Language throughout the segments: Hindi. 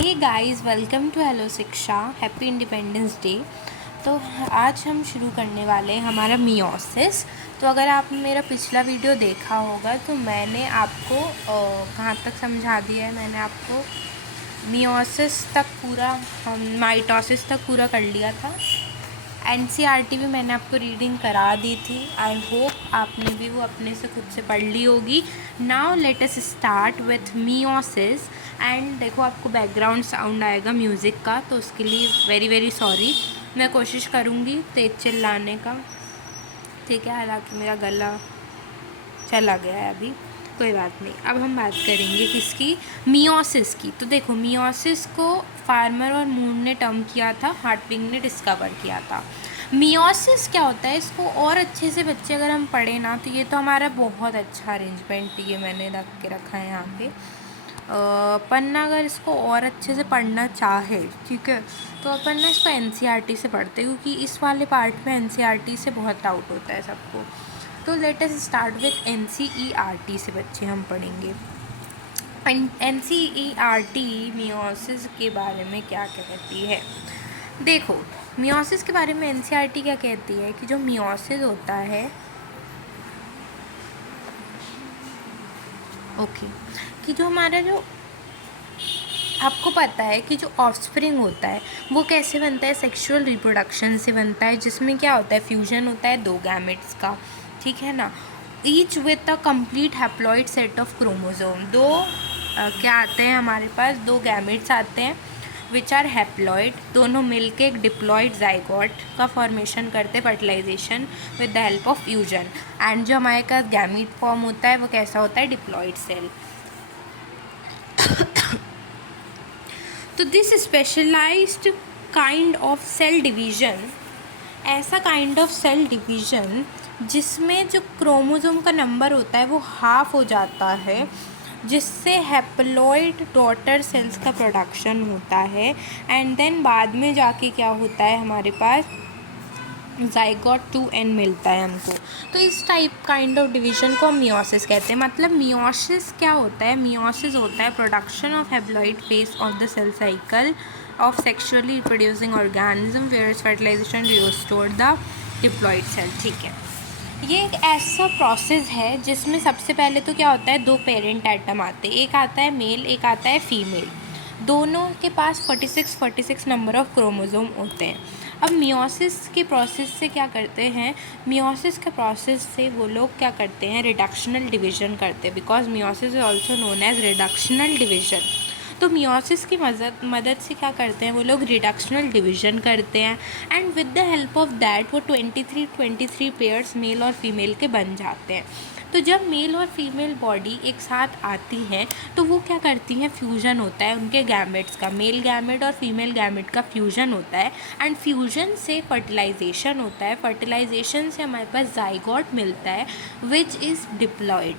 Hey guys, welcome to hello Shiksha. Happy independence day. तो आज हम शुरू करने वाले हैं हमारा मियोसिस। तो अगर आपने मेरा पिछला वीडियो देखा होगा तो मैंने आपको कहाँ तक समझा दिया है। मैंने आपको मियोसिस तक पूरा माइटोसिस तक पूरा कर लिया था। एनसीईआरटी भी मैंने आपको रीडिंग करा दी थी। आई होप आपने भी वो अपने से खुद से पढ़ ली होगी। Now let us start with meiosis. And देखो, आपको बैकग्राउंड साउंड आएगा म्यूज़िक का, तो उसके लिए वेरी वेरी सॉरी। मैं कोशिश करूँगी तेज चिल्लाने का, ठीक है। हालांकि मेरा गला चला गया है अभी, कोई बात नहीं। अब हम बात करेंगे किसकी, मियोसिस की। तो देखो, मियोसिस को फार्मर और मून ने टर्म किया था, हार्टविग ने डिस्कवर किया था। मियोसिस क्या होता है, इसको और अच्छे से बच्चे अगर हम पढ़ें ना, तो ये तो हमारा बहुत अच्छा अरेंजमेंट, ये मैंने रख के रखा है यहाँ पे। अपन ना अगर इसको और अच्छे से पढ़ना चाहे, ठीक है, तो अपन ना इसको एनसीईआरटी से पढ़ते हैं, क्योंकि इस वाले पार्ट में एनसीईआरटी से बहुत डाउट होता है सबको। तो let us start with NCERT से बच्चे हम पढ़ेंगे। एनसीईआरटी मियोसिस के बारे में क्या कहती है। देखो, मियोसिस के बारे में एनसीईआरटी क्या कहती है कि जो मियोसिस होता है, कि जो हमारा जो आपको पता है कि जो ऑफस्प्रिंग होता है वो कैसे बनता है, सेक्सुअल रिप्रोडक्शन से बनता है, जिसमें क्या होता है, फ्यूजन होता है दो गैमेट्स का, ठीक है ना। Each with a complete haploid set of chromosome. क्या आते हैं हमारे पास, दो गैमेट्स आते हैं विच आर हैप्लॉइड, दोनों मिलके एक डिप्लॉइड जाइगोट का फॉर्मेशन करते हैं, fertilization with the help of fusion. And जो हमारे पास गैमीट फॉर्म होता है वो कैसा होता है, डिप्लॉइड सेल। तो this specialized kind of cell division, ऐसा काइंड ऑफ सेल डिवीज़न जिसमें जो क्रोमोसोम का नंबर होता है वो हाफ हो जाता है, जिससे हैप्लॉइड डॉटर सेल्स का प्रोडक्शन होता है। एंड देन बाद में जाके क्या होता है, हमारे पास जाइगोट 2n मिलता है हमको। तो इस टाइप काइंड ऑफ डिवीजन को हम मियोसिस कहते हैं। मतलब मियोसिस क्या होता है, मियोसिस होता है production of haploid phase of the cell cycle of sexually reproducing organism where fertilization restore the diploid cell, ठीक है। ये एक ऐसा प्रोसेस है जिसमें सबसे पहले तो क्या होता है, दो पेरेंट एटम आते हैं, एक आता है मेल, एक आता है फीमेल। दोनों के पास 46 नंबर ऑफ क्रोमोसोम होते हैं। अब मियोसिस के प्रोसेस से क्या करते हैं, मियोसिस के प्रोसेस से वो लोग क्या करते हैं, रिडक्शनल डिवीजन करते हैं, because meiosis is also known as reductional division. तो मियोसिस की मदद से क्या करते हैं वो लोग, रिडक्शनल डिवीजन करते हैं। And with the help of that वो 23 पेयर्स मेल और फीमेल के बन जाते हैं। तो जब मेल और फीमेल बॉडी एक साथ आती हैं तो वो क्या करती हैं, फ्यूजन होता है उनके गैमेट्स का, मेल गैमेट और फीमेल गैमेट का फ्यूजन होता है। एंड फ्यूजन से फर्टिलाइजेशन होता है, फर्टिलाइजेशन से हमारे पास जाइगोट मिलता है विच इज़ डिप्लॉइड,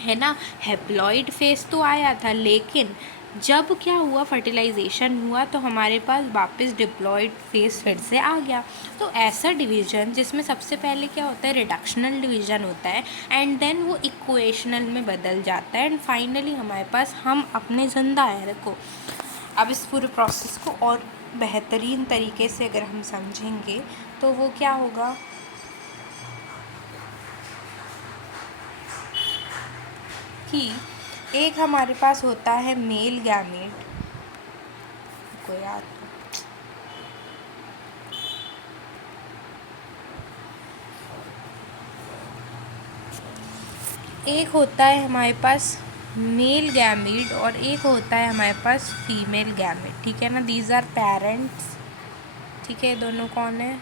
है ना। हैप्लॉइड फेस तो आया था, लेकिन जब क्या हुआ, फर्टिलाइजेशन हुआ, तो हमारे पास वापस डिप्लॉइड फेस फिर से आ गया। तो ऐसा डिवीज़न जिसमें सबसे पहले क्या होता है, रिडक्शनल डिवीज़न होता है, एंड देन वो इक्वेशनल में बदल जाता है, एंड फाइनली हमारे पास हम अपने ज़िंदा हैं। रखो, अब इस पूरे प्रोसेस को और बेहतरीन तरीके से अगर हम समझेंगे तो वो क्या होगा कि एक हमारे पास होता है मेल गैमेट, को याद, एक होता है हमारे पास मेल गैमेट और एक होता है हमारे पास फीमेल गैमेट, ठीक है ना। दीज आर पेरेंट्स, ठीक है। दोनों कौन है,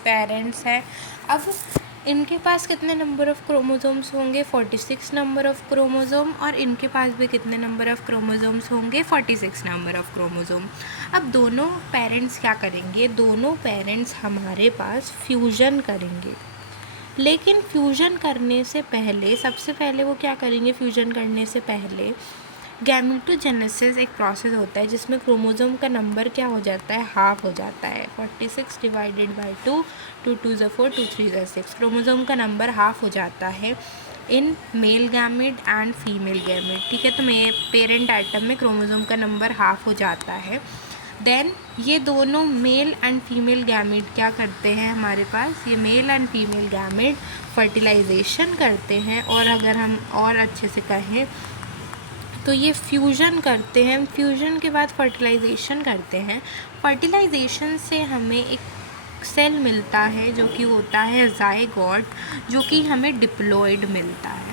पेरेंट्स हैं। अब इनके पास कितने नंबर ऑफ़ क्रोमोसोम्स होंगे, 46 नंबर ऑफ़ क्रोमोसोम, और इनके पास भी कितने नंबर ऑफ़ क्रोमोसोम्स होंगे, 46 नंबर ऑफ़ क्रोमोसोम। अब दोनों पेरेंट्स क्या करेंगे, दोनों पेरेंट्स हमारे पास फ्यूजन करेंगे, लेकिन फ्यूजन करने से पहले, सबसे पहले वो क्या करेंगे, फ्यूजन करने से पहले गैमेटोजेनेसिस एक प्रोसेस होता है जिसमें क्रोमोसोम का नंबर क्या हो जाता है, हाफ हो जाता है। 46 डिवाइडेड बाई 2, 2 2 ज़ा 4, 2 3 ज़ा 6, क्रोमोसोम का नंबर हाफ हो जाता है। In male gamete and female gamete, ठीक है। तो पेरेंट एटम में क्रोमोसोम का नंबर हाफ हो जाता है। देन ये दोनों मेल एंड फीमेल गैमेट क्या करते हैं, हमारे पास ये male and female gamete fertilization करते हैं, और अगर हम और अच्छे से कहें तो ये फ्यूजन करते हैं। फ्यूजन के बाद फर्टिलाइजेशन करते हैं। फर्टिलाइजेशन से हमें एक सेल मिलता है जो कि होता है ज़ाइगोट, जो कि हमें डिप्लॉयड मिलता है।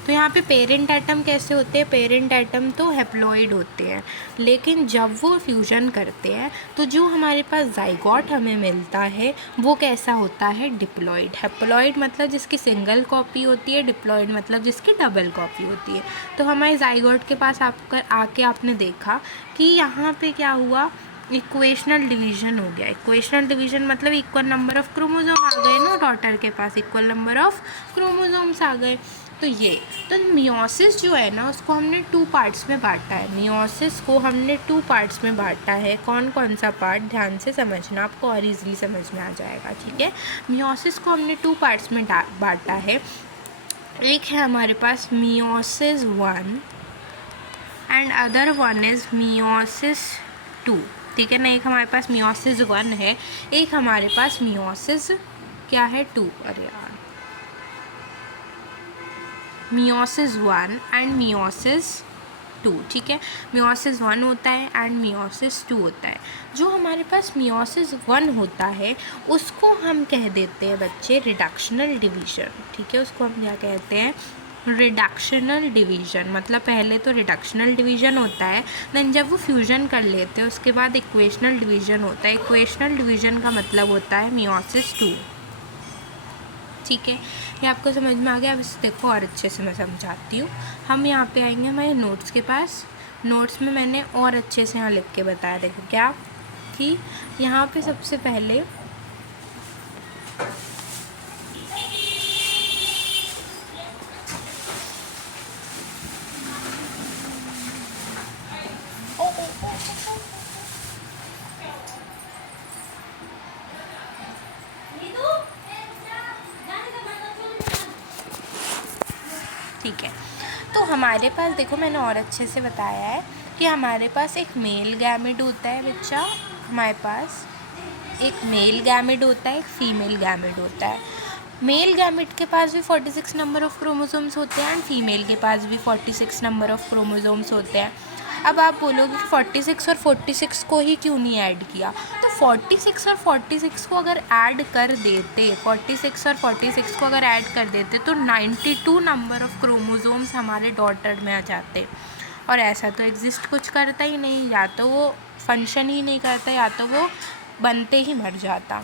तो यहाँ पे पेरेंट एटम कैसे होते हैं, पेरेंट एटम तो हैप्लॉइड होते हैं, लेकिन जब वो फ्यूजन करते हैं तो जो हमारे पास ज़ाइगोट हमें मिलता है वो कैसा होता है, डिप्लॉयड। हैप्लॉइड मतलब जिसकी सिंगल कॉपी होती है, डिप्लॉयड मतलब जिसकी डबल कॉपी होती है। तो हमारे ज़ाइगोट के पास आके आपने देखा कि यहाँ पे क्या हुआ, इक्वेशनल डिवीजन हो गया। इक्वेशनल डिवीजन मतलब इक्वल नंबर ऑफ क्रोमोसोम आ गए ना, डॉटर के पास इक्वल नंबर ऑफ क्रोमोसोम्स आ गए। तो मियोसिस जो है ना, उसको हमने 2 पार्ट्स में बांटा है। मियोसिस को हमने 2 पार्ट्स में बांटा है। कौन कौन सा पार्ट, ध्यान से समझना, आपको और ईज़िली समझ में आ जाएगा, ठीक है। मियोसिस को हमने 2 पार्ट्स में बांटा है। एक है हमारे पास meiosis 1 and other one is meiosis 2, ठीक है ना। एक हमारे पास मियोसिस 1 है, एक हमारे पास मियोसिस क्या है, 2, अरे यार, मियोसिस 1 एंड मियोसिस 2, ठीक है। मियोसिस 1 होता है एंड मियोसिस 2 होता है। जो हमारे पास मियोसिस 1 होता है उसको हम कह देते हैं बच्चे रिडक्शनल डिवीजन, ठीक है। उसको हम क्या कहते हैं, रिडक्शनल डिवीजन। मतलब पहले तो रिडक्शनल डिवीजन होता है, देन जब वो फ्यूजन कर लेते हैं उसके बाद इक्वेशनल डिवीजन होता है। इक्वेशनल डिवीजन का मतलब होता है मियोसिस 2, ठीक है। ये आपको समझ में आ गया। अब इसे देखो और अच्छे से मैं समझाती हूँ। हम यहाँ पे आएंगे हमारे नोट्स के पास। नोट्स में मैंने और अच्छे से यहाँ लिख के बताया, देखो क्या, कि यहाँ पे सबसे पहले ठीक है। तो हमारे पास देखो मैंने और अच्छे से बताया है कि हमारे पास एक मेल गैमेट होता है बच्चा, हमारे पास एक मेल गैमेट होता है, एक फीमेल गैमेट होता है। मेल गैमेट के पास भी 46 नंबर ऑफ़ क्रोमोसोम्स होते हैं एंड फीमेल के पास भी 46 नंबर ऑफ़ क्रोमोसोम्स होते हैं। अब आप बोलोगे कि 46 और 46 को ही क्यों नहीं ऐड किया, तो 46 और 46 को अगर ऐड कर देते, 46 और 46 को अगर ऐड कर देते तो 92 नंबर ऑफ़ क्रोमोसोम्स हमारे डॉटर में आ जाते। और ऐसा तो एग्जिस्ट कुछ करता ही नहीं, या तो वो फंक्शन ही नहीं करता या तो वो बनते ही मर जाता,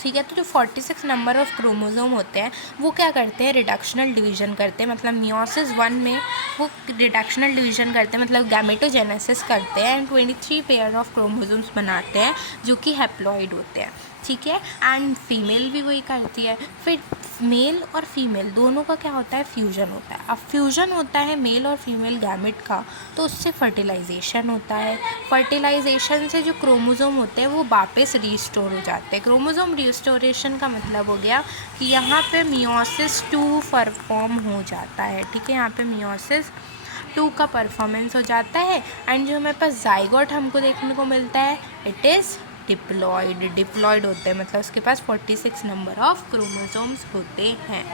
ठीक है। तो जो 46 नंबर ऑफ़ क्रोमोसोम होते हैं वो क्या करते हैं, रिडक्शनल डिवीजन करते हैं। मतलब मियोसिस 1 में वो रिडक्शनल डिवीजन करते हैं, मतलब गैमेटोजेनेसिस करते हैं एंड 23 पेयर ऑफ क्रोमोसोम्स बनाते हैं जो कि हैप्लॉइड होते हैं, ठीक है। एंड फीमेल भी वही करती है। फिर मेल और फीमेल दोनों का क्या होता है, फ्यूजन होता है। अब फ्यूजन होता है मेल और फीमेल गैमेट का, तो उससे फर्टिलाइजेशन होता है। फर्टिलाइजेशन से जो क्रोमोसोम होते हैं वो वापस रीस्टोर हो जाते हैं। क्रोमोसोम रिस्टोरेशन का मतलब हो गया कि यहाँ पे मियोसिस 2 परफॉर्म हो जाता है, ठीक है। यहाँ पे मियोसिस 2 का परफॉर्मेंस हो जाता है एंड जो हमारे पास ज़ाइगोट हमको देखने को मिलता है, इट इज़ डिप्लॉयड होते हैं, मतलब उसके पास 46 नंबर ऑफ़ क्रोमोसोम्स होते हैं।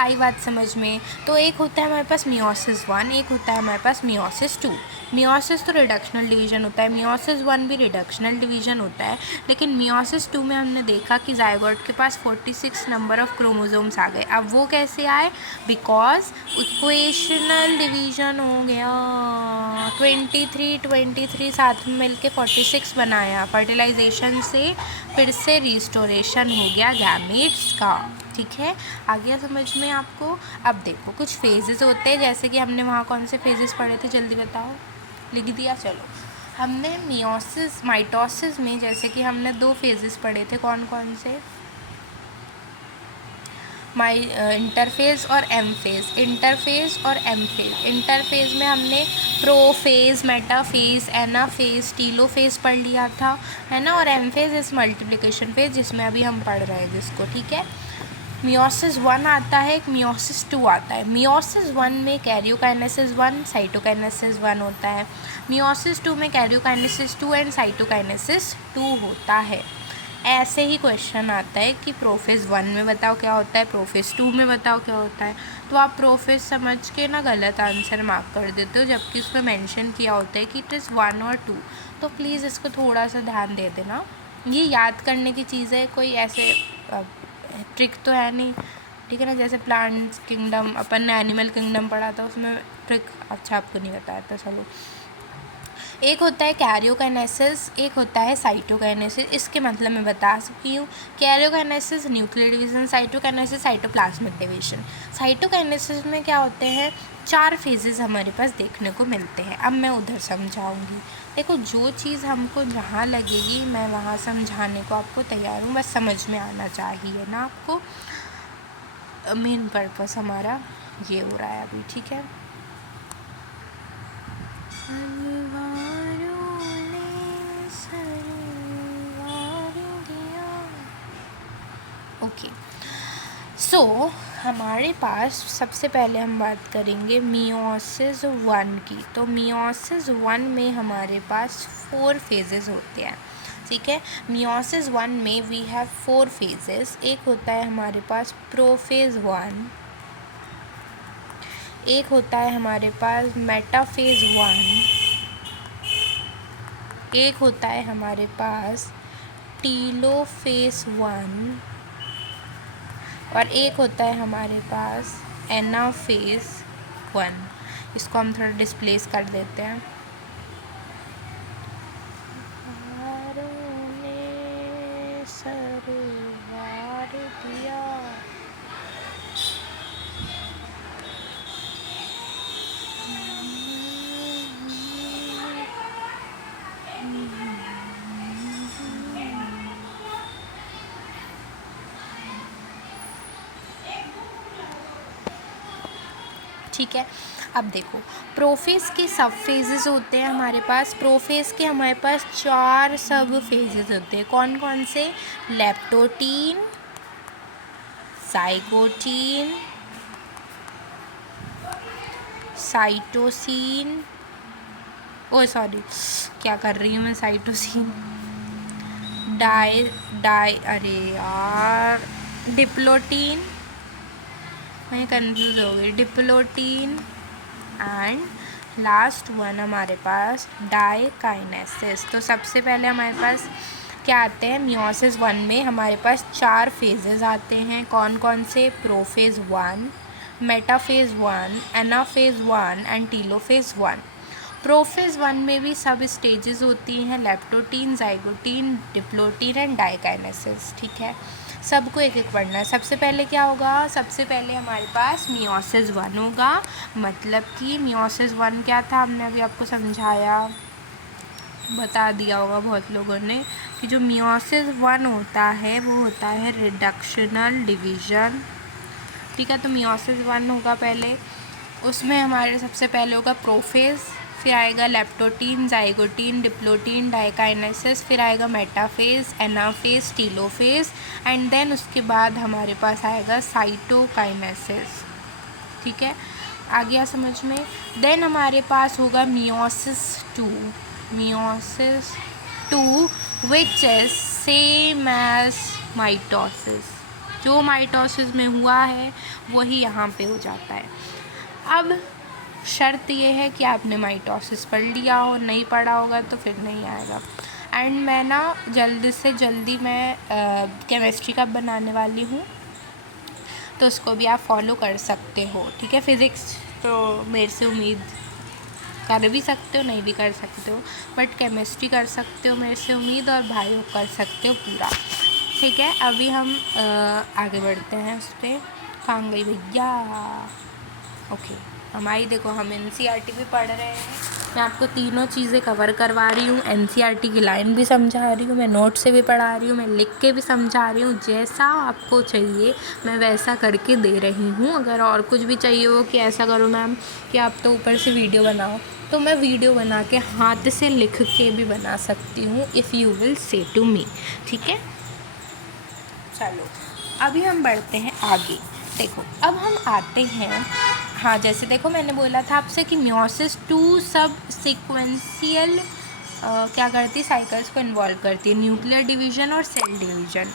आई बात समझ में। तो एक होता है हमारे पास मियोसिस 1, एक होता है हमारे पास मियोसिस 2। मियोसिस तो रिडक्शनल डिवीजन होता है, मियोसिस 1 भी रिडक्शनल डिवीजन होता है, लेकिन मियोसिस 2 में हमने देखा कि ज़ाइगोट के पास 46 नंबर ऑफ़ क्रोमोसोम्स आ गए। अब वो कैसे आए, बिकॉज इक्वेशनल डिवीजन हो गया, 23 साथ में मिल के 46 बनाया। फर्टिलाइजेशन से फिर से रिस्टोरेशन हो गया गैमेट्स का, ठीक है। आ गया समझ में आपको। अब देखो कुछ फेजेस होते हैं, जैसे कि हमने वहाँ कौन से फेजेस पढ़े थे, जल्दी बताओ, लिख दिया, चलो। हमने मियोसिस माइटोसिस में जैसे कि हमने 2 फेजेस पढ़े थे, कौन कौन से, इंटरफेज और एम फेज। इंटरफेज और एम फेज, इंटरफेज में हमने प्रोफेज, मेटाफेज, एनाफेज, टीलोफेज पढ़ लिया था, है ना। और एम फेज इस मल्टीप्लिकेशन फेज जिसमें अभी हम पढ़ रहे हैं जिसको, ठीक है। मियोसिस 1 आता है, एक मियोसिस 2 आता है। मियोसिस 1 में कैरियोकाइनेसिस 1, साइटोकाइनेसिस 1 होता है। मियोसिस 2 में कैरियोकाइनेसिस 2 एंड साइटोकाइनेसिस 2 होता है। ऐसे ही क्वेश्चन आता है कि प्रोफेज 1 में बताओ क्या होता है, प्रोफेज 2 में बताओ क्या होता है। तो आप प्रोफेज समझ के ना गलत आंसर मार्क कर देते हो, जबकि उसमें मेंशन किया होता है कि इट इज़ 1 और 2। तो प्लीज़ इसको थोड़ा सा ध्यान दे देना। ये याद करने की चीज़ है, कोई ऐसे ट्रिक तो है नहीं, ठीक है ना। जैसे प्लांट्स किंगडम, अपन ने एनिमल किंगडम पढ़ा था, उसमें ट्रिक अच्छा आपको नहीं बताया था। चलो, एक होता है कैरियोकाइनेसिस, एक होता है साइटोकाइनेसिस। इसके मतलब मैं बता सकती हूँ। Karyokinesis nuclear division, cytokinesis cytoplasmic division. Cytokinesis में क्या होते हैं, 4 फेजेस हमारे पास देखने को मिलते हैं। अब मैं उधर समझाऊंगी। देखो, जो चीज़ हमको जहाँ लगेगी मैं वहाँ समझाने को आपको तैयार हूँ, बस समझ में आना चाहिए ना आपको। मेन पर्पस हमारा ये हो रहा है अभी, ठीक है। ओके, सो हमारे पास सबसे पहले हम बात करेंगे मियोसिस 1 की। तो मियोसिस 1 में हमारे पास 4 फेजेस होते हैं, ठीक है। मियोसिस 1 में वी हैव 4 फेजेस। एक होता है हमारे पास प्रोफेज 1, एक होता है हमारे पास मेटाफेज 1, एक होता है हमारे पास टीलोफेज 1 और एक होता है हमारे पास एनाफेज 1। इसको हम थोड़ा डिस्प्लेस कर देते हैं। ठीक है, अब देखो, प्रोफेज के सब फेजेस होते हैं हमारे पास। प्रोफेज के हमारे पास 4 सब फेजेस होते हैं। कौन कौन से, लेप्टोटीन, साइकोटीन, साइटोसिन, क्या कर रही हूँ मैं, साइटोसिन, डिप्लोटीन, मैं कंफ्यूज हो गई, डिप्लोटीन एंड लास्ट वन हमारे पास डाइकाइनेसिस। तो सबसे पहले हमारे पास क्या आते हैं, मियोसिस 1 में हमारे पास 4 फेजेस आते हैं। कौन कौन से, prophase 1, metaphase 1, anaphase 1 and telophase 1। Prophase 1 में भी सब स्टेजेस होती हैं, leptotene, zygotene, diplotene and diakinesis, ठीक है। सबको एक एक पढ़ना है। सबसे पहले क्या होगा, सबसे पहले हमारे पास मियोसिस 1 होगा। मतलब कि मियोसिस 1 क्या था, हमने अभी आपको समझाया, बता दिया होगा बहुत लोगों ने, कि जो मियोसिस 1 होता है वो होता है रिडक्शनल डिवीज़न, ठीक है। तो मियोसिस 1 होगा पहले, उसमें हमारे सबसे पहले होगा प्रोफेज, फिर आएगा लेप्टोटीन, जाइगोटीन, डिप्लोटीन, डाइकाइनेसिस, फिर आएगा metaphase, anaphase, telophase and then उसके बाद हमारे पास आएगा साइटोकाइनेसिस, ठीक है। आ गया समझ में। देन हमारे पास होगा meiosis 2, meiosis 2 which is same as mitosis. जो माइटोसिस में हुआ है वही यहाँ पे हो जाता है। अब शर्त ये है कि आपने माइटोसिस पढ़ लिया हो, नहीं पढ़ा होगा तो फिर नहीं आएगा। एंड मैं ना जल्दी से जल्दी मैं केमिस्ट्री का बनाने वाली हूँ, तो उसको भी आप फॉलो कर सकते हो, ठीक है। फिज़िक्स तो मेरे से उम्मीद कर भी सकते हो, नहीं भी कर सकते हो, बट केमिस्ट्री कर सकते हो मेरे से उम्मीद, और बायो कर सकते हो पूरा, ठीक है। अभी हम आगे बढ़ते हैं उस पर। कहाँ गई भैया, ओके। हमारी देखो, हम NCERT भी पढ़ रहे हैं, मैं आपको तीनों चीज़ें कवर करवा रही हूँ। NCERT की लाइन भी समझा रही हूँ, मैं नोट से भी पढ़ा रही हूँ, मैं लिख के भी समझा रही हूँ। जैसा आपको चाहिए मैं वैसा करके दे रही हूँ। अगर और कुछ भी चाहिए हो कि ऐसा करो मैम कि आप तो ऊपर से वीडियो बनाओ, तो मैं वीडियो बना के हाथ से लिख के भी बना सकती हूँ, if you will say to me, ठीक है। चलो, अभी हम बढ़ते हैं आगे। देखो अब हम आते हैं, हाँ जैसे देखो मैंने बोला था आपसे कि मियोसिस 2 सब सीक्वेंशियल क्या करती है, साइकिल्स को इन्वॉल्व करती है, न्यूक्लियर डिवीज़न और सेल डिवीज़न।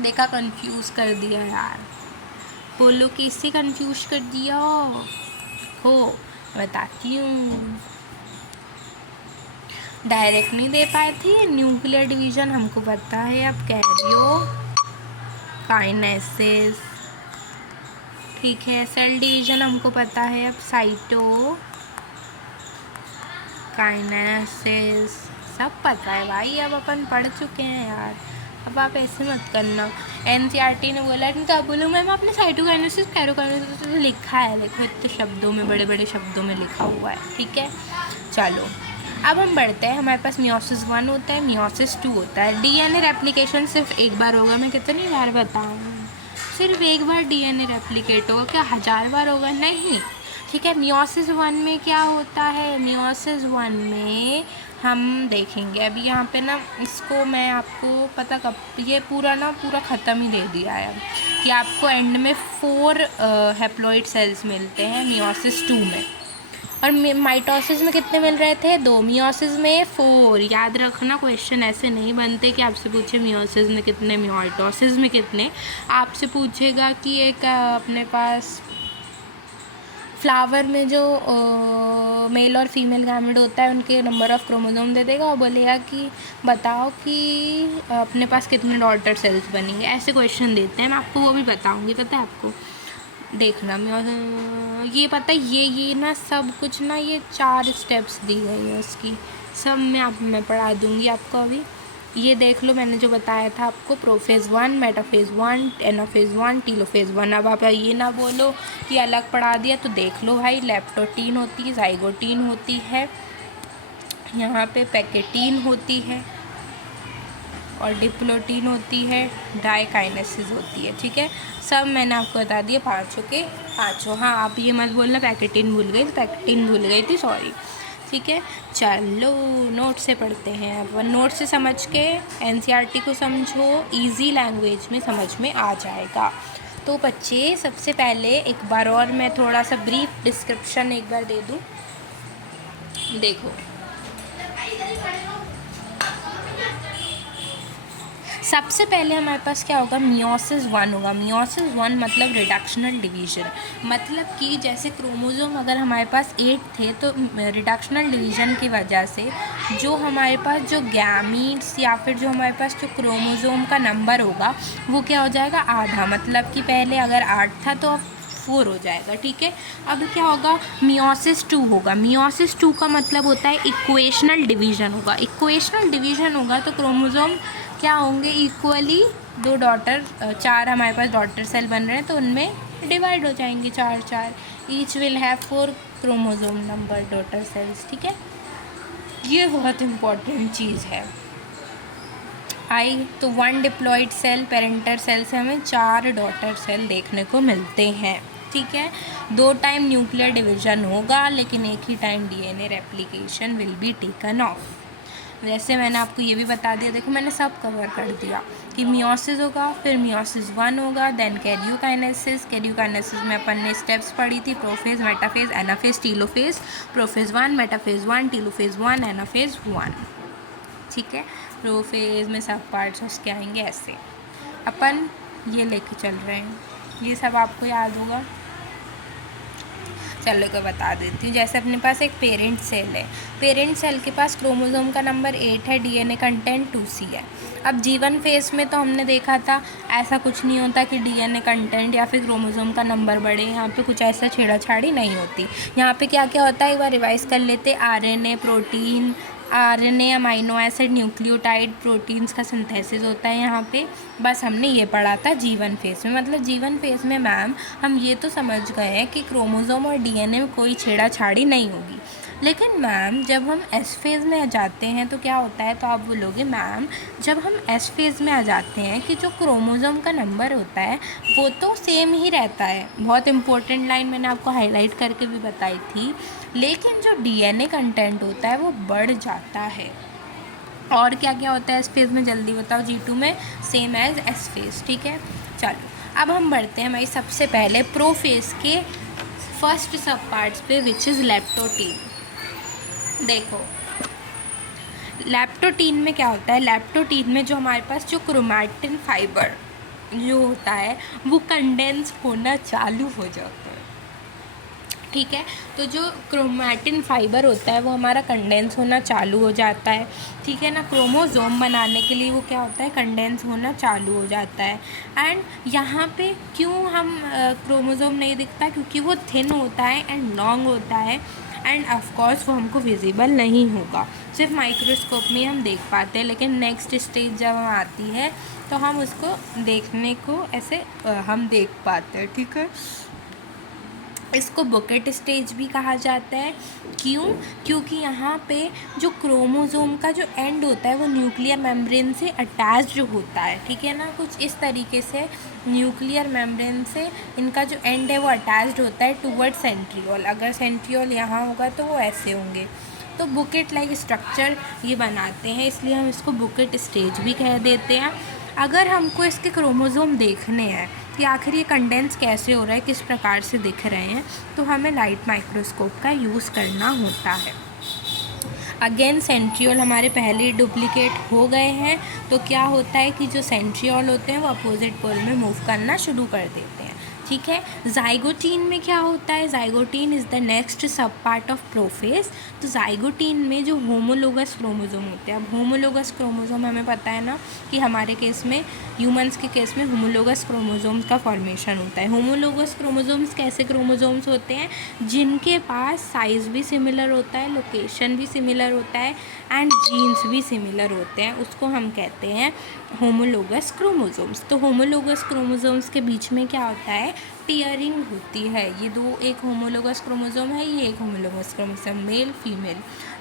देखा, कंफ्यूज कर दिया यार, बोलो किससे कंफ्यूज कर दिया हो, बताती हूँ। डायरेक्ट नहीं दे पाए थे, न्यूक्लियर डिवीज़न हमको पता है, अब कैरियो काइनेसिस, ठीक है। सेल डिवीज़न हमको पता है, अब साइटो काइनेसिस, सब पता है भाई, अब अपन पढ़ चुके हैं यार, अब आप ऐसे मत करना। एनसीईआरटी ने बोला नहीं तो आप बोलो मैम आपने साइटोकाइनेसिस कैरोकाइनेसिस तो लिखा है, देखो इतने शब्दों में, बड़े बड़े शब्दों में लिखा हुआ है, ठीक है। चलो अब हम बढ़ते हैं, हमारे पास मियोसिस 1 होता है, मियोसिस 2 होता है। डीएनए रेप्लिकेशन सिर्फ एक बार होगा, मैं कितनी बार बताऊँ, सिर्फ एक बार डीएनए रेप्लिकेट होगा, क्या 1000 बार होगा, नहीं, ठीक है। मियोसिस 1 में क्या होता है, मियोसिस 1 में हम देखेंगे अभी यहाँ पे ना, इसको मैं आपको पता कब, ये पूरा ख़त्म ही दे दिया है कि आपको एंड में 4 हैप्लॉइड सेल्स मिलते हैं मियोसिस 2 में, और माइटोसिस में कितने मिल रहे थे, 2, मियोसिस में 4। याद रखना, क्वेश्चन ऐसे नहीं बनते कि आपसे पूछे मियोसिस में कितने, माइटोसिस में कितने, आपसे पूछेगा कि एक अपने पास फ्लावर में जो मेल और फीमेल गैमेट होता है उनके नंबर ऑफ़ क्रोमोसोम दे देगा और बोलेगा कि बताओ कि अपने पास कितने डॉटर सेल्स बनेंगे, ऐसे क्वेश्चन देते हैं, मैं आपको वो भी बताऊंगी, पता है आपको, देखना। ये पता है, ये ना सब कुछ ना, ये 4 स्टेप्स दी गई है उसकी, सब मैं पढ़ा दूँगी आपको अभी। ये देख लो, मैंने जो बताया था आपको, प्रोफेज़ 1, मेटाफेज़ 1, एनाफेज़ 1, टीलोफेज़ 1। अब आप ये ना बोलो कि अलग पढ़ा दिया, तो देख लो भाई, लेप्टोटीन होती है, जाइगोटीन होती है, यहाँ पे पैकेटीन होती है, और डिप्लोटीन होती है, डाइकाइनेसिस होती है, ठीक है। सब मैंने आपको बता दिया, पाँचों के पाँचों। हाँ आप ये मत बोलना पैकेटीन भूल गई, पैकेटीन भूल गई थी, सॉरी, ठीक है। चलो नोट से पढ़ते हैं, अब नोट से समझ के एनसीईआरटी को समझो, इजी लैंग्वेज में समझ में आ जाएगा। तो बच्चे सबसे पहले एक बार और मैं थोड़ा सा ब्रीफ डिस्क्रिप्शन एक बार दे दूँ, देखो सबसे पहले हमारे पास क्या होगा, मियोसिस 1 होगा। मियोसिस 1 मतलब रिडक्शनल डिवीज़न, मतलब कि जैसे क्रोमोसोम अगर हमारे पास 8 थे तो रिडक्शनल डिवीज़न की वजह से जो हमारे पास जो गैमीट्स या फिर जो हमारे पास जो क्रोमोसोम का नंबर होगा वो क्या हो जाएगा, आधा, मतलब कि पहले अगर 8 था तो अब 4 हो जाएगा, ठीक है। अब क्या होगा, मियोसिस 2 होगा। मियोसिस 2 का मतलब होता है इक्वेशनल डिवीज़न होगा। इक्वेशनल डिवीज़न होगा तो क्रोमोसोम क्या होंगे, इक्वली 2 डॉटर, 4 हमारे पास डॉटर सेल बन रहे हैं तो उनमें डिवाइड हो जाएंगे 4, each will have 4 chromosome number daughter cells, ठीक है। ये बहुत इम्पॉर्टेंट चीज़ है। तो 1 डिप्लॉइड सेल पेरेंटर सेल से हमें 4 डॉटर सेल देखने को मिलते हैं, ठीक है। 2 टाइम न्यूक्लियर डिवीज़न होगा, लेकिन एक ही time DNA replication will be taken off. वैसे मैंने आपको ये भी बता दिया, देखो मैंने सब कवर कर दिया कि मियोसिस होगा, फिर मियोसिस 1 होगा, देन कैरियोकाइनेसिस। कैरियोकाइनेसिस में अपन ने स्टेप्स पढ़ी थी, prophase, metaphase, anaphase, telophase. Prophase 1, metaphase 1, telophase 1, anaphase 1, ठीक है। प्रोफेज़ में सब पार्ट्स उसके आएंगे ऐसे, अपन ये लेके चल रहे हैं, ये सब आपको याद होगा। चलो को बता देती हूँ, जैसे अपने पास एक पेरेंट सेल है, पेरेंट सेल के पास क्रोमोसोम का नंबर 8 है, डीएनए कंटेंट 2C है। अब जीवन फेस में तो हमने देखा था ऐसा कुछ नहीं होता कि डीएनए कंटेंट या फिर क्रोमोसोम का नंबर बढ़े, यहाँ पे कुछ ऐसा छेड़ाछाड़ी नहीं होती। यहाँ पे क्या क्या होता है एक बार रिवाइज कर लेते, RNA, protein, RNA, amino acid, nucleotide, proteins का सिंथेसिस होता है यहाँ पे। बस हमने ये पढ़ा था जीवन फेस में, मतलब जीवन फेस में मैम हम ये तो समझ गए हैं कि क्रोमोसोम और डीएनए में कोई छेड़ाछाड़ी नहीं होगी। लेकिन मैम जब हम एस फेज़ में आ जाते हैं तो क्या होता है, तो आप बोलोगे मैम जब हम एस फेज़ में आ जाते हैं कि जो क्रोमोसोम का नंबर होता है वो तो सेम ही रहता है, बहुत इंपॉर्टेंट लाइन मैंने आपको हाईलाइट करके भी बताई थी, लेकिन जो डीएनए कंटेंट होता है वो बढ़ जाता है। और क्या क्या होता है एस फेज़ में, जल्दी बताओ, G2 में सेम एज एस फेज़, ठीक है। चलो अब हम बढ़ते हैं भाई सबसे पहले प्रोफेज के फर्स्ट सब पार्ट्स पे, विच इज़ लेप्टोटीन। देखो लेप्टोटीन में क्या होता है, लेप्टोटीन में जो हमारे पास जो क्रोमैटिन फाइबर जो होता है वो कंडेंस होना चालू हो जाता है। ठीक है, तो जो क्रोमैटिन फाइबर होता है वो हमारा कंडेंस होना चालू हो जाता है। ठीक है ना, क्रोमोसोम बनाने के लिए वो क्या होता है, कंडेंस होना चालू हो जाता है। एंड यहाँ पे क्यों हम क्रोमोसोम नहीं दिखता, क्योंकि वो थिन होता है एंड लॉन्ग होता है एंड ऑफकोर्स वो हमको विजिबल नहीं होगा, सिर्फ माइक्रोस्कोप में हम देख पाते हैं। लेकिन नेक्स्ट स्टेज जब हम आती है तो हम उसको देखने को ऐसे हम देख पाते हैं। ठीक है, इसको बुकेट स्टेज भी कहा जाता है। क्यों, क्योंकि यहाँ पे जो क्रोमोसोम का जो एंड होता है वो न्यूक्लियर मेम्ब्रेन से अटैच्ड होता है। ठीक है ना, कुछ इस तरीके से न्यूक्लियर मेम्ब्रेन से इनका जो एंड है वो अटैच्ड होता है टूवर्ड सेंट्रियोल। अगर सेंट्रियोल यहाँ होगा तो वो ऐसे होंगे, तो बुकेट लाइक स्ट्रक्चर ये बनाते हैं, इसलिए हम इसको बुकेट स्टेज भी कह देते हैं। अगर हमको इसके क्रोमोसोम देखने हैं कि आखिर ये कंडेंस कैसे हो रहा है, किस प्रकार से दिख रहे हैं, तो हमें लाइट माइक्रोस्कोप का यूज़ करना होता है। अगेन सेंट्रियोल हमारे पहले डुप्लीकेट हो गए हैं, तो क्या होता है कि जो सेंट्रियोल होते हैं वो अपोजिट पोल में मूव करना शुरू कर देते हैं। ठीक है, जाइगोटीन में क्या होता है, जाइगोटीन इज़ द नेक्स्ट सब पार्ट ऑफ प्रोफेज। तो जाइगोटीन में जो होमोलोगस क्रोमोसोम होते हैं, अब होमोलोगस क्रोमोसोम हमें पता है ना कि हमारे केस में, ह्यूमंस के केस में होमोलोगस क्रोमोसोम्स का फॉर्मेशन होता है। होमोलोगस क्रोमोसोम्स कैसे क्रोमोसोम्स होते हैं, जिनके पास साइज़ भी सिमिलर होता है, लोकेशन भी सिमिलर होता है एंड जीन्स भी सिमिलर होते हैं, उसको हम कहते हैं होमोलोगस क्रोमोसोम्स। तो होमोलोगस क्रोमोसोम्स के बीच में क्या होता है, पेयरिंग होती है। ये दो, एक होमोलोगस क्रोमोसोम है, ये एक होमोलोगस क्रोमोसोम, मेल फीमेल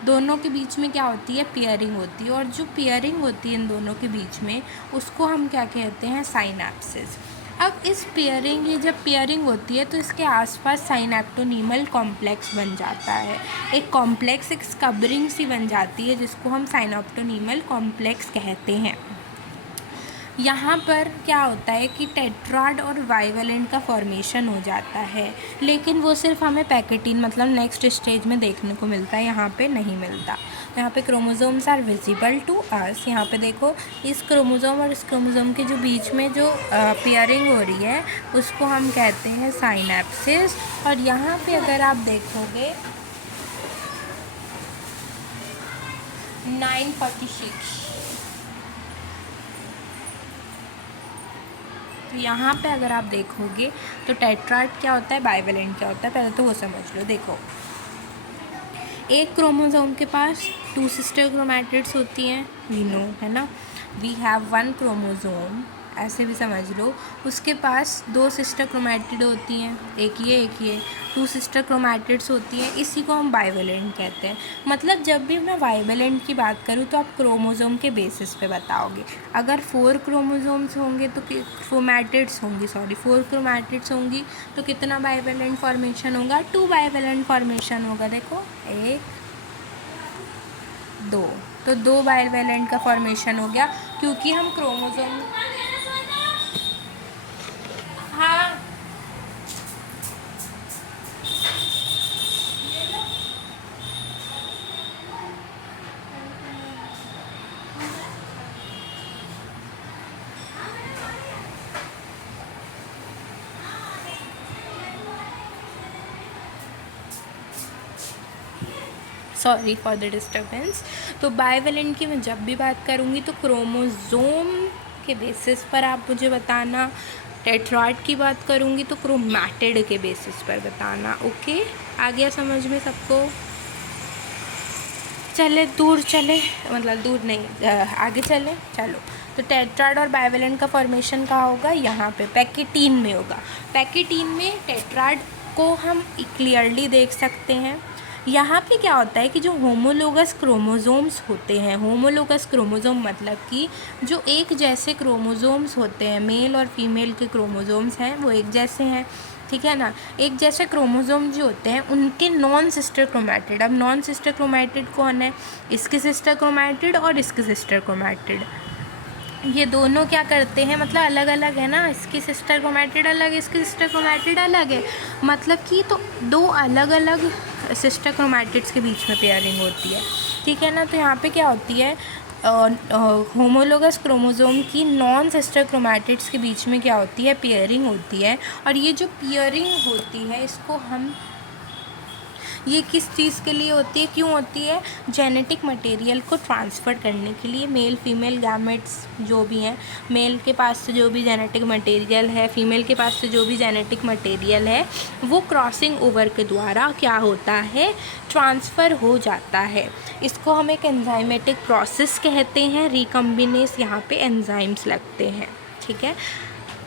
दोनों के बीच में क्या होती है, पेयरिंग होती है। और जो पेयरिंग होती है इन दोनों के बीच में, उसको हम क्या कहते हैं, साइनैप्सिस। अब इस पेयरिंग, ये जब पेयरिंग होती है तो इसके आसपास साइनैप्टोनीमल कॉम्प्लेक्स बन जाता है, एक कॉम्प्लेक्स, एक स्कबरिंग सी बन जाती है जिसको हम साइनैप्टोनीमल कॉम्प्लेक्स कहते हैं। यहाँ पर क्या होता है कि टेट्राड और बाइवेलेंट का फॉर्मेशन हो जाता है, लेकिन वो सिर्फ हमें पैकेटीन मतलब नेक्स्ट स्टेज में देखने को मिलता है, यहाँ पे नहीं मिलता। यहाँ पे chromosomes are visible to us. यहाँ पे देखो, इस क्रोमोसोम और इस क्रोमोसोम के जो बीच में जो पेयरिंग हो रही है उसको हम कहते हैं साइनैप्सिस। और यहाँ पे अगर आप देखोगे 946, तो यहाँ पे अगर आप देखोगे तो टेट्राड क्या होता है, बाइवेलेंट क्या होता है, पहले तो वो समझ लो। देखो, एक क्रोमोसोम के पास 2 सिस्टर क्रोमैटिड्स होती हैं, वी नो, है ना, वी हैव 1 क्रोमोसोम, ऐसे भी समझ लो। उसके पास 2 सिस्टर क्रोमैटिड होती हैं, एक ये 2 सिस्टर क्रोमैटिड्स होती हैं, इसी को हम बाइवेलेंट कहते हैं। मतलब जब भी मैं बाइवेलेंट की बात करूँ तो आप क्रोमोसोम के बेसिस पे बताओगे। अगर 4 क्रोमोसोम्स होंगे तो 4 क्रोमैटिड्स होंगी तो कितना बाइवेलेंट फॉर्मेशन होगा, 2 बाइवेलेंट फॉर्मेशन होगा। देखो 1 2, तो 2 बाइवेलेंट का फॉर्मेशन हो गया, क्योंकि हम क्रोमोसोम, हाँ सॉरी फॉर द डिस्टर्बेंस। तो बाइवेलेंट की मैं जब भी बात करूँगी तो क्रोमोसोम के बेसिस पर आप मुझे बताना, टेट्राड की बात करूँगी तो क्रोमैटिड के बेसिस पर बताना। ओके, आ गया समझ में सबको? चले दूर चले, मतलब दूर नहीं, आगे चले, चलो। तो टेट्राड और बाइवेलेंट का फॉर्मेशन कहाँ होगा, यहाँ पे पैकेटीन में होगा। पैकेटीन में टेट्राड को हम क्लियरली देख सकते हैं। यहाँ पे क्या होता है कि जो होमोलोगस क्रोमोसोम्स होते हैं, होमोलोगस क्रोमोसोम मतलब कि जो एक जैसे क्रोमोसोम्स होते हैं, मेल और फीमेल के क्रोमोसोम्स हैं वो एक जैसे हैं, ठीक है ना। एक जैसे क्रोमोसोम जो होते हैं उनके नॉन सिस्टर क्रोमैटिड, अब नॉन सिस्टर क्रोमैटिड कौन है, इसके सिस्टर क्रोमैटिड और इसके सिस्टर क्रोमैटिड, ये दोनों क्या करते हैं, मतलब अलग अलग है ना, इसकी सिस्टर क्रोमैटिड अलग है, इसकी सिस्टर क्रोमैटिड अलग है, मतलब कि तो दो अलग अलग सिस्टर क्रोमैटिड्स के बीच में पेयरिंग होती है, ठीक है ना। तो यहाँ पे क्या होती है, होमोलोगस क्रोमोसोम की नॉन सिस्टर क्रोमैटिड्स के बीच में क्या होती है, पेयरिंग होती है। और ये जो पेयरिंग होती है इसको हम, ये किस चीज़ के लिए होती है, क्यों होती है, जेनेटिक मटेरियल को ट्रांसफ़र करने के लिए। मेल फीमेल गैमेट्स जो भी हैं, मेल के पास से जो भी जेनेटिक मटेरियल है, फीमेल के पास से जो भी जेनेटिक मटेरियल है, वो क्रॉसिंग ओवर के द्वारा क्या होता है, ट्रांसफ़र हो जाता है। इसको हम एक एंजाइमेटिक प्रोसेस कहते हैं, रिकम्बिनेस यहाँ पे एंजाइम्स लगते हैं, ठीक है।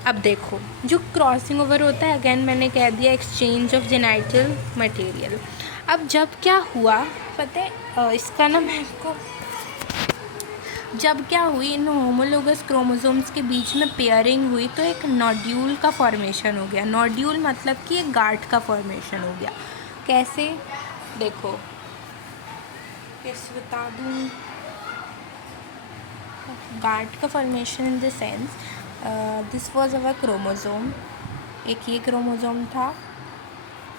अब देखो जो क्रॉसिंग ओवर होता है, अगेन मैंने कह दिया एक्सचेंज ऑफ जेनेटिक मटेरियल। अब जब क्या हुआ पता है, इसका ना मैं आपको, जब क्या हुई, इन होमोलोगस क्रोमोसोम्स के बीच में पेयरिंग हुई तो एक नोड्यूल का फॉर्मेशन हो गया। नोड्यूल मतलब कि एक गांठ का फॉर्मेशन हो गया। कैसे, देखो कैसे बता दूँ, गांठ का formation in the sense, this was our chromosome, एक ये क्रोमोसोम था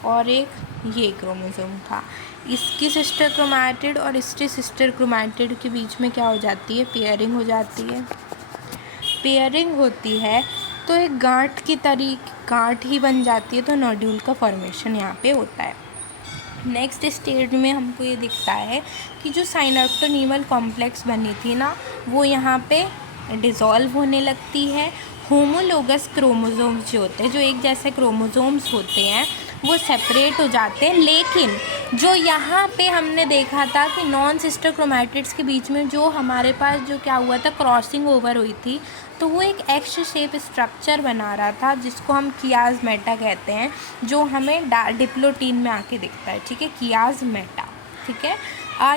और एक ये क्रोमोसोम था। इसकी सिस्टर क्रोमैटिड और इसकी सिस्टर क्रोमैटिड के बीच में क्या हो जाती है, पेयरिंग हो जाती है। पेयरिंग होती है तो एक गांठ ही बन जाती है, तो नोड्यूल का फॉर्मेशन यहाँ पे होता है। नेक्स्ट स्टेज में हमको ये दिखता है कि जो साइनैप्टोनीमल कॉम्प्लेक्स बनी थी ना, वो यहाँ पे डिज़ोल्व होने लगती है। होमोलोगस क्रोमोसोम्स जो होते हैं, जो एक जैसे क्रोमोसोम्स होते हैं, वो सेपरेट हो जाते हैं। लेकिन जो यहाँ पे हमने देखा था कि नॉन सिस्टर क्रोमैटिड्स के बीच में जो हमारे पास जो क्या हुआ था, क्रॉसिंग ओवर हुई थी, तो वो एक एक्स शेप स्ट्रक्चर बना रहा था जिसको हम कियाज़मेटा कहते हैं, जो हमें डिप्लोटीन में आके दिखता है, ठीक है, कियाज़मेटा, ठीक है।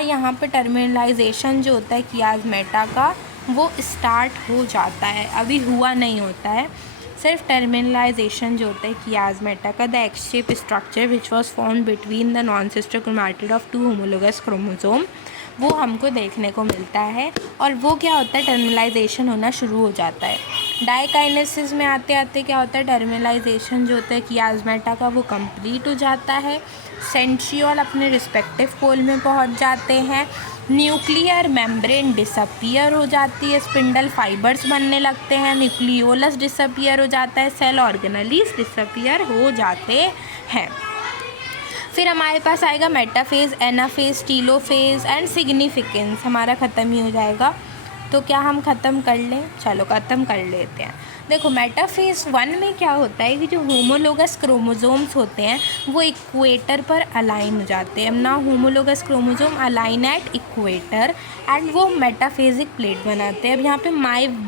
यहाँ पे टर्मिनलाइजेशन जो होता है कियाज़मेटा का, वो स्टार्ट हो जाता है, अभी हुआ नहीं होता है, सिर्फ टर्मिनलाइजेशन जो होता है कियाज़मेटा का, the X shape structure which was form between the non sister chromatid of two homologous chromosome, वो हमको देखने को मिलता है। और वो क्या होता है, टर्मिनलाइजेशन होना शुरू हो जाता है। डाइकाइनेसिस में आते आते क्या होता है, टर्मिनलाइजेशन जो होता है कियाज़मेटा का, वो कंप्लीट हो जाता है। सेंट्रियोल अपने रिस्पेक्टिव पोल में पहुंच जाते हैं। न्यूक्लियर मेम्ब्रेन डिसअपियर हो जाती है, स्पिंडल फाइबर्स बनने लगते हैं, न्यूक्लियोलस डिसअपियर हो जाता है, सेल ऑर्गेनेलीज डिसअपियर हो जाते हैं। फिर हमारे पास आएगा metaphase, anaphase, telophase and significance, हमारा ख़त्म ही हो जाएगा। तो क्या हम ख़त्म कर लें, चलो ख़त्म कर लेते हैं। देखो मेटाफेज 1 में क्या होता है कि जो होमोलोगस क्रोमोसोम्स होते हैं वो इक्वेटर पर अलाइन हो जाते हैं। ना homologous chromosome align at equator and वो मेटाफेजिक प्लेट बनाते हैं। अब यहाँ पे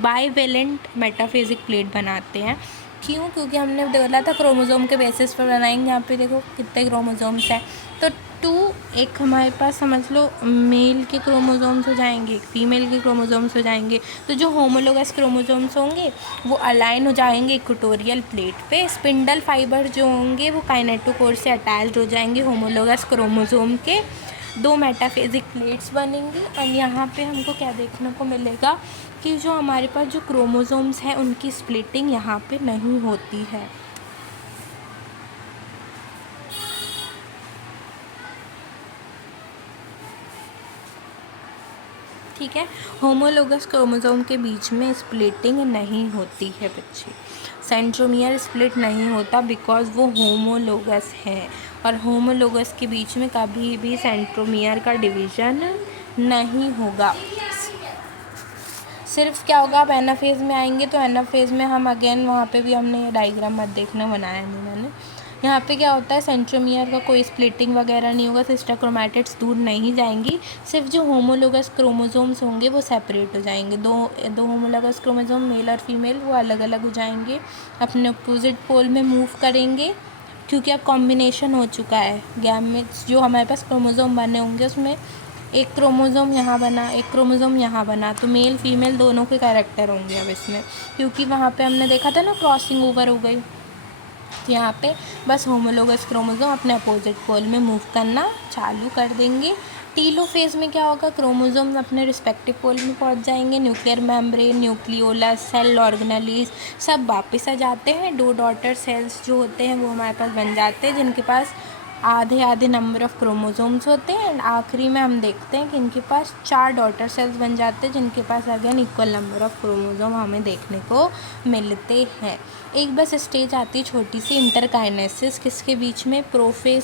बाईवेलेंट मेटाफेजिक प्लेट बनाते हैं, क्यों, क्योंकि हमने बोला था क्रोमोसोम के बेसिस पर बनाएंगे। यहाँ पे देखो कितने क्रोमोसोम्स हैं, तो 2 एक हमारे पास समझ लो मेल के क्रोमोसोम्स हो जाएंगे, एक फीमेल के क्रोमोसोम्स हो जाएंगे। तो जो होमोलोगस क्रोमोसोम्स होंगे वो अलाइन हो जाएंगे इक्वेटोरियल प्लेट पे। स्पिंडल फाइबर जो होंगे वो काइनेटोकोर से अटैच्ड हो जाएंगे होमोलोगस क्रोमोसोम के। 2 मेटाफेजिक प्लेट्स बनेंगी और यहाँ पे हमको क्या देखने को मिलेगा कि जो हमारे पास जो क्रोमोसोम्स हैं उनकी स्प्लिटिंग यहाँ पे नहीं होती है। ठीक है, होमोलोगस क्रोमोसोम के बीच में स्प्लिटिंग नहीं होती है बच्चे, सेंट्रोमियर स्प्लिट नहीं होता बिकॉज वो होमोलोगस है। और होमोलोगस के बीच में कभी भी सेंट्रोमियर का डिवीज़न नहीं होगा। सिर्फ क्या होगा, अब एनाफेज में आएंगे तो एनाफेज में हम अगेन वहाँ पे भी हमने ये डायग्राम मत देखना, बनाया नहीं मैंने। यहाँ पे क्या होता है, सेंट्रोमियर का कोई स्प्लिटिंग वगैरह नहीं होगा, सिस्टर क्रोमैटिड्स दूर नहीं जाएंगी, सिर्फ जो होमोलोगस क्रोमोसोम्स होंगे वो सेपरेट हो जाएंगे। दो होमोलोगस क्रोमोसोम मेल और फीमेल वो अलग अलग हो जाएंगे, अपने अपोजिट पोल में मूव करेंगे, क्योंकि अब कॉम्बिनेशन हो चुका है। गैमेट्स जो हमारे पास क्रोमोसोम बने होंगे उसमें एक क्रोमोसोम यहाँ बना, एक क्रोमोसोम यहाँ बना, तो मेल फीमेल दोनों के कैरेक्टर होंगे अब इसमें, क्योंकि वहाँ पे हमने देखा था ना क्रॉसिंग ओवर हो गई। तो यहाँ पे बस होमोलोगस क्रोमोसोम अपने अपोजिट पोल में मूव करना चालू कर देंगे। टीलोफेज में क्या होगा, क्रोमोसोम्स अपने रिस्पेक्टिव पोल में पहुंच जाएंगे, nuclear membrane, nucleolus, cell organelles सब वापस आ जाते हैं। 2 डॉटर सेल्स जो होते हैं वो हमारे पास बन जाते हैं, जिनके पास आधे आधे नंबर ऑफ़ क्रोमोसोम्स होते हैं। एंड आखिरी में हम देखते हैं कि इनके पास 4 डॉटर सेल्स बन जाते हैं, जिनके पास again equal number of chromosome हमें देखने को मिलते हैं। एक बस स्टेज आती है छोटी सी, इंटरकाइनेसिस, किसके बीच में, प्रोफेज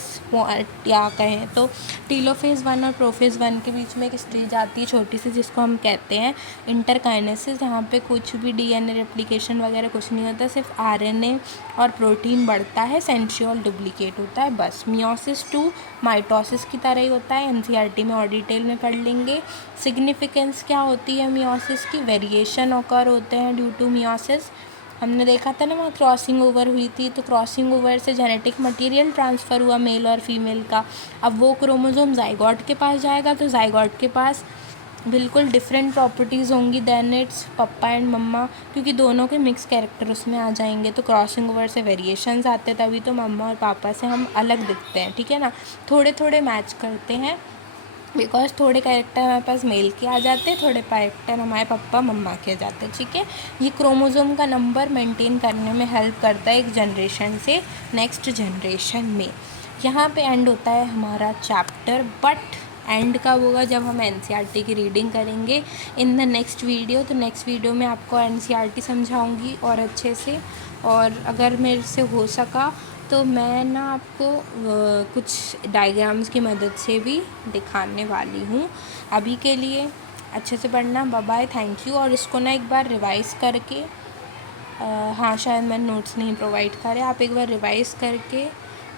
या कहें तो टीलोफेज 1 और प्रोफेज 1 के बीच में एक स्टेज आती है छोटी सी, जिसको हम कहते हैं इंटरकाइनेसिस। यहाँ पे कुछ भी डीएनए रेप्लिकेशन वगैरह कुछ नहीं होता, सिर्फ आरएनए और प्रोटीन बढ़ता है, सेंट्रियोल डुप्लीकेट होता है बस। मियोसिस 2 माइटोसिस की तरह ही होता है, एनसीईआरटी में और डिटेल में पढ़ लेंगे। सिग्निफिकेंस क्या होती है मियोसिस की, वेरिएशन ऑकर होते हैं ड्यू टू मियोसिस। हमने देखा था ना वहाँ क्रॉसिंग ओवर हुई थी, तो क्रॉसिंग ओवर से जेनेटिक मटेरियल ट्रांसफ़र हुआ मेल और फीमेल का। अब वो क्रोमोसोम जाइगोट के पास जाएगा, तो जाइगोट के पास बिल्कुल डिफरेंट प्रॉपर्टीज़ होंगी दैन इट्स पप्पा एंड मम्मा, क्योंकि दोनों के मिक्स कैरेक्टर उसमें आ जाएंगे। तो क्रॉसिंग ओवर से वेरिएशंस आते हैं, तभी तो मम्मा और पापा से हम अलग दिखते हैं, ठीक है ना। थोड़े थोड़े मैच करते हैं, बिकॉज थोड़े कैरेक्टर हमारे पास मेल के आ जाते हैं, थोड़े कैरेक्टर हमारे पापा मम्मा के आ जाते हैं, ठीक है। ये क्रोमोसोम का नंबर मेंटेन करने में हेल्प करता है एक जनरेशन से नेक्स्ट जनरेशन में। यहाँ पे एंड होता है हमारा चैप्टर, बट एंड कब होगा, जब हम एनसीईआरटी की रीडिंग करेंगे इन द नेक्स्ट वीडियो। तो नेक्स्ट वीडियो में आपको एनसीईआरटी समझाऊंगी और अच्छे से, और अगर मेरे से हो सका तो मैं ना आपको कुछ डायग्राम्स की मदद से भी दिखाने वाली हूँ। अभी के लिए अच्छे से पढ़ना, बाय बाय, थैंक यू। और इसको ना एक बार रिवाइज़ करके, हाँ शायद मैंने नोट्स नहीं प्रोवाइड करे, आप एक बार रिवाइज़ करके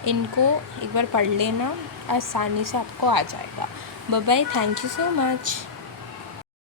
इनको एक बार पढ़ लेना, आसानी से आपको आ जाएगा। Bye bye, thank you so much.